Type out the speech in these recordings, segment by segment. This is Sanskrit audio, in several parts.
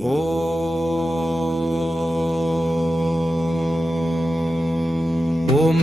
ॐ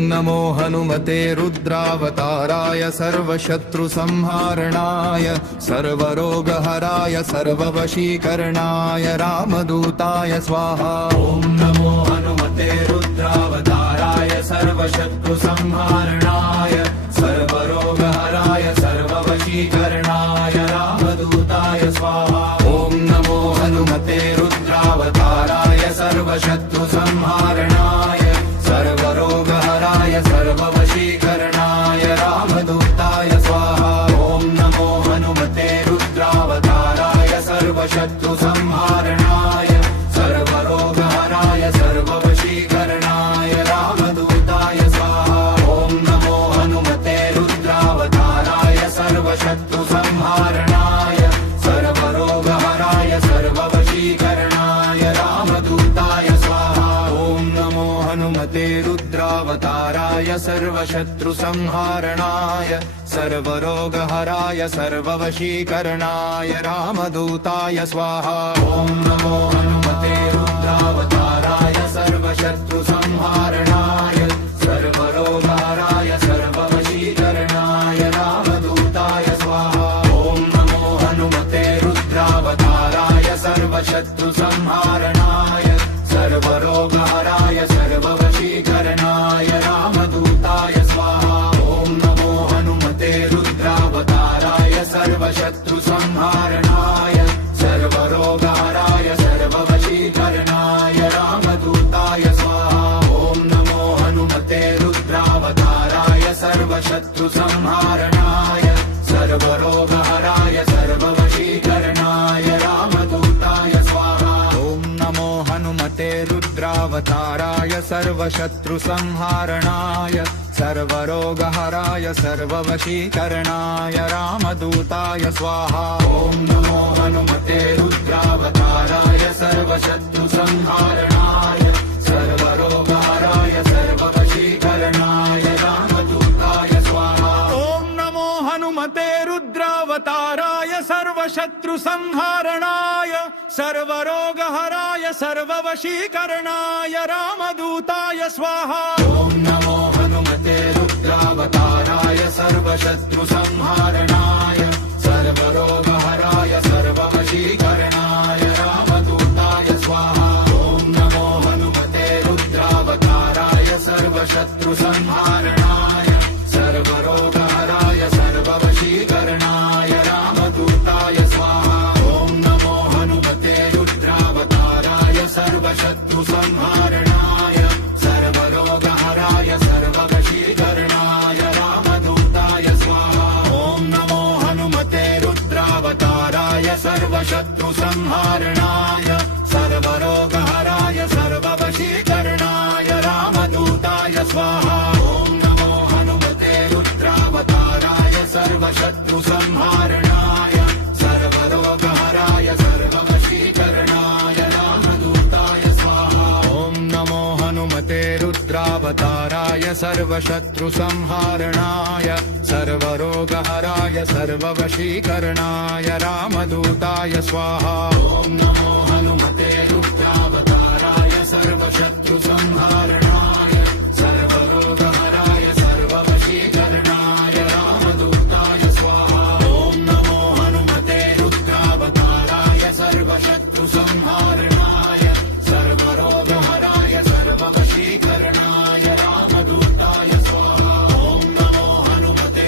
नमो हनुमते रुद्रावताराय सर्वशत्रुसंहारणाय सर्वरोगहराय सर्ववशीकरणाय रामदूताय स्वाहा। ॐ नमो हनुमते रुद्रावताराय सर्वशत्रुसंहारणाय सर्वरोगहराय सर्ववशीकरणाय रामदूताय स्वाहा। ॐ नमो हनुमते रुद्रावताराय सर्वशत्रुसंहारणाय सर्वरोगहराय सर्ववशीकरणाय रामदूताय स्वाहा। ॐ नमो हनुमते रुद्रावताराय सर्वशत्रुसंहारणाय सर्वरोगहराय सर्ववशीकरणाय रामदूताय स्वाहा। ॐ नमो हनुमते रुद्रावताराय सर्वशत्रुसंहारणाय सर्वरोगहराय सर्ववशीकरणाय रामदूताय स्वाहा। ॐ नमो हनुमते रुद्रावताराय सर्वशत्रुसंहारणाय सर्वरोगहराय सर्ववशीकरणाय रामदूताय स्वाहा। ॐ नमो हनुमते रुद्रावताराय सर्वशत्रुसंहारणाय सर्वरोगहराय सर्ववशीकरणाय रामदूताय स्वाहा। ॐ नमो हनुमते रुद्रावताराय सर्वशत्रुसंहारणाय सर्वरोगहराय सर्ववशीकरणाय रामदूताय स्वाहा। ॐ नमो हनुमते रुद्रावताराय सर्वशत्रुसंहारणाय सर्वरोगहराय सर्ववशीकरणाय रामदूताय स्वाहा। ॐ नमो हनुमते रुद्रावताराय सर्वशत्रुसंहारणाय सर्वरोगहराय सर्ववशीकरणाय रामदूताय स्वाहा। ॐ नमो हनुमते रुद्रावताराय सर्वशत्रुसंहारणाय सर्वरोगहराय सर्ववशीकरणाय रामदूताय स्वाहा। ॐ नमो हनुमते रुद्रावताराय सर्वशत्रुसंहारणाय सर्वरोगहराय सर्ववशीकरणाय रामदूताय स्वाहा। ॐ नमो हनुमते रुद्रावताराय सर्वशत्रुसंहारणाय सर्वरोगहराय सर्ववशीकरणाय रामदूताय स्वाहा। ॐ नमो हनुमते रुद्रावताराय सर्वशत्रुसंहारणाय सर्वरोगहराय सर्ववशीकरणाय रामदूताय स्वाहा। ॐ नमो हनुमते रुद्रावताराय सर्वशत्रुसंहारणाय सर्वरोगहराय सर्ववशीकरणाय रामदूताय स्वाहा। ॐ नमो हनुमते रुद्रावताराय सर्वशत्रुसंहारणाय सर्वरोगहराय सर्ववशीकरणाय रामदूताय स्वाहा। ॐ नमो हनुमते रुद्रावताराय सर्वशत्रुसंहारणाय सर्वरोगहराय सर्ववशीकरणाय रामदूताय स्वाहा। ॐ नमो हनुमते रुद्रावताराय सर्वशत्रुसंहारणाय सर्वरोगहराय सर्ववशीकरणाय रामदूताय स्वाहा। ॐ नमो हनुमते रुद्रावताराय सर्वशत्रुसंहारणाय सर्वरोगहराय सर्ववशीकरणाय रामदूताय स्वाहा। ॐ नमो हनुमते रुद्रावताराय सर्वशत्रुसंहारणाय सर्वरोगहराय सर्ववशीकरणाय रामदूताय स्वाहा। ॐ नमो हनुमते रुद्रावताराय सर्वशत्रुसंहारणाय सर्वरोगहराय सर्ववशीकरणाय रामदूताय स्वाहा। ॐ नमो हनुमते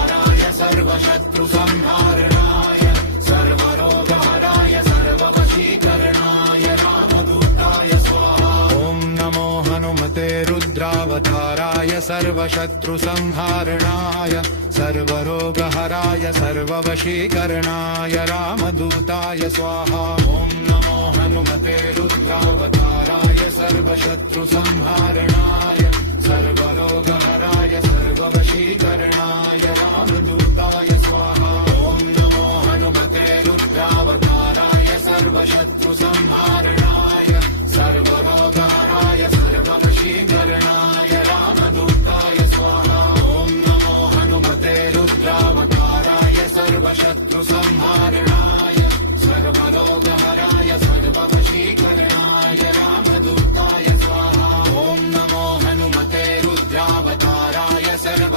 रुद्रावताराय सर्वशत्रुसंहारणाय सर्वरोगहराय सर्ववशीकरणाय रामदूताय स्वाहा। ॐ नमो हनुमते रुद्रावताराय सर्वशत्रुसंहारणाय सर्वरोगहराय सर्ववशीकरणाय रामदूताय स्वाहा। ॐ नमो हनुमते रुद्रावताराय सर्वशत्रुसंहारणाय सर्वरोगहराय सर्ववशीकरणाय रामदूताय स्वाहा। ॐ नमो हनुमते रुद्रावताराय सर्वशत्रुसंहारणाय सर्वरोगहराय सर्ववशीकरणाय रामदूताय स्वाहा। ॐ नमो हनुमते रुद्रावताराय सर्वशत्रुसंहारणाय सर्वरोगहराय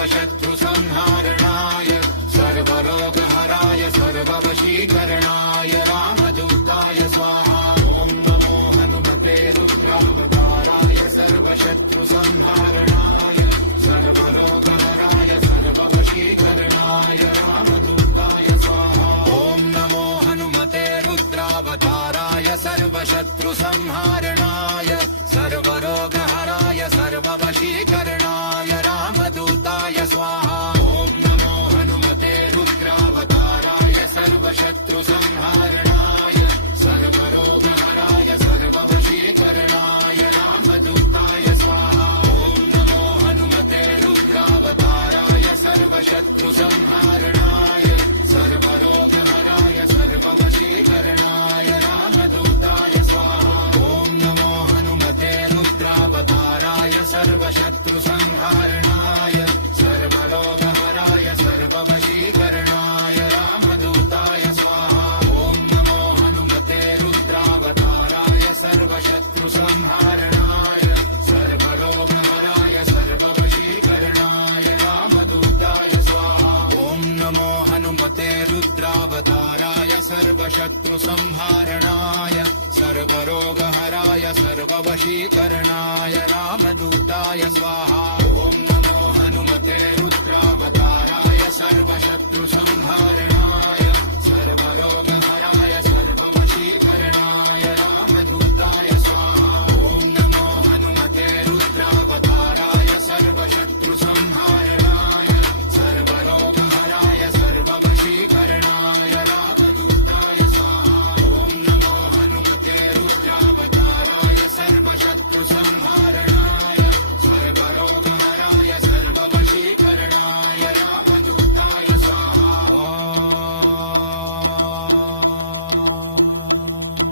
सर्वशत्रुसंहारणाय सर्वरोगहराय सर्ववशीकरणाय रामदूताय स्वाहा। ॐ नमो हनुमते रुद्रावताराय सर्वशत्रुसंहारणाय सर्वरोगहराय सर्ववशीकरणाय रामदूताय स्वाहा। ॐ नमो हनुमते रुद्रावताराय सर्वशत्रुसंहारणाय सर्वरोगहराय सर्ववशीकरणाय रामदूताय स्वाहा। ॐ नमो हनुमते रुद्रावताराय सर्वशत्रुसंहारणाय सर्वरोगहराय सर्ववशीकरणाय रामदूताय स्वाहा। ॐ नमो हनुमते रुद्रावताराय सर्वशत्रुसंहारणाय सर्वरोगहराय सर्ववशीकरणाय रामदूताय स्वाहा। ॐ नमो हनुमते रुद्रावताराय सर्वशत्रुसंहारणाय सर्वरोगहराय सर्ववशीकरणाय रामदूताय स्वाहा। ॐ नमो हनुमते रुद्रावताराय सर्वशत्रुसंहारणाय सर्वरोगहराय सर्ववशीकरणाय रामदूताय स्वाहा। ॐ नमो हनुमते रुद्रावताराय सर्वशत्रुसंहारणाय सर्वरोगहराय सर्ववशीकरणाय रामदूताय स्वाहा। ॐ नमो हनुमते रुद्रावताराय सर्वशत्रुसंहारणाय सर्वरोगहराय सर्ववशीकरणाय रामदूताय स्वाहा। ॐ नमो हनुमते रुद्रावताराय सर्वशत्रुसंहारणाय सर्वरोगहराय सर्ववशीकरणाय रामदूताय स्वाहा। ॐ नमो हनुमते रुद्रावताराय सर्वशत्रुसंहारणाय